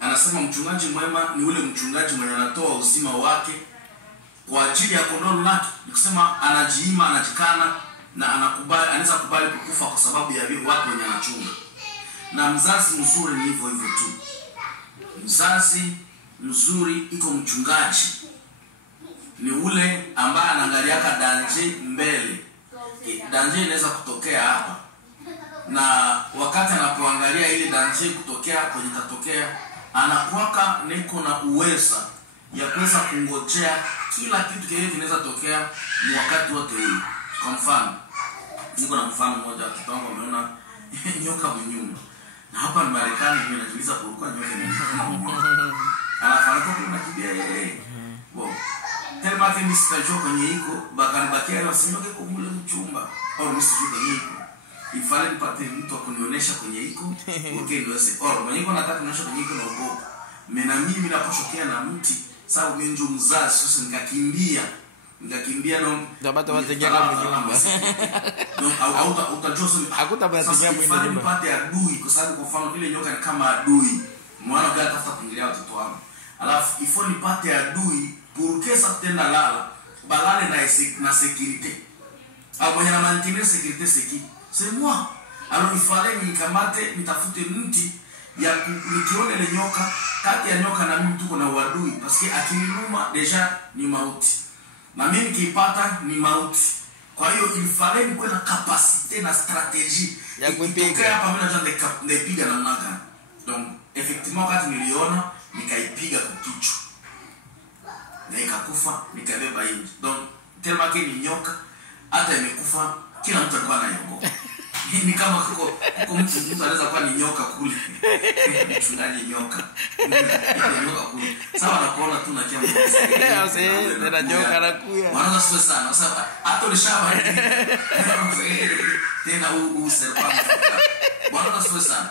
Anasema mchungaji mwema ni ule mchungaji mwenye anatoa uzima wake kwa ajili ya kondoo lake. Nikusema anajiima, anajikana na anakubali, anaweza kubali kukufa kwa sababu ya watu wenye anachunga. Na mzazi mzuri ni hivyo hivyo tu. Mzazi mzuri iko mchungaji ni ule ambaye anaangalia danger mbele. Danger inaweza kutokea hapa. Na wakati anapoangalia ile danger kutokea kwenye katokea, anakuwaka niko na uwezo ya kuweza kungojea kila kitu kile kinaweza tokea ni wakati wote ule. Kwa mfano, niko na mfano mmoja wa kitongo ameona nyoka mnyuma. Na hapa ni Marekani, mimi najiuliza kwa nyoka mnyuma. Anafanya kwa kunakibia yeye. Wow. Tena mimi sitajua kwenye iko bakanibakia na sinyoke kwa mule mchumba. Au msijui kwenye iko. Ifale nipate mtu akunionyesha kwenye iko. Okay, ndio sasa. Au mwenye iko nataka kunionyesha kwenye iko na ugopa. Mimi mimi naposhokea na mti, sababu mimi ndio mzazi, sasa nikakimbia na Dabata wategea kwa nyumba. Au utajua sasa hakutabategea kwa nyumba. Nipate adui kwa sababu kwa mfano ile nyoka ni kama adui. Mwana gani atafuta kuingilia watoto wangu. Alafu ifo nipate adui pour tenda lala. Balale na sécurité. Hapo yana maintenir sécurité c'est qui? C'est moi. Alors il fallait nikamate nitafute mti ya nikiona ile nyoka, kati ya nyoka na mimi tuko na uadui parce que akiniluma deja ni mauti. Na mimi nikipata ni mauti. Kwa hiyo il fallait nikuwe na capacité na stratégie ya kuipiga. Hapa mimi najua ndio na mnaga. Donc effectivement wakati niliona nikaipiga kwa kichwa. Na ikakufa, nikabeba nje. Donc tellement que ni nyoka hata imekufa kila mtu alikuwa anaiogopa. Ni kama kuko mtu anaweza kuwa ni nyoka kule. Mchungaji nyoka. Nyoka kule. Sawa nakuona tu na kiamu. Ndio nyoka anakuya. Wanaanza stress sana. Sasa hata ulishaba. Tena serpent. Wanaanza stress sana.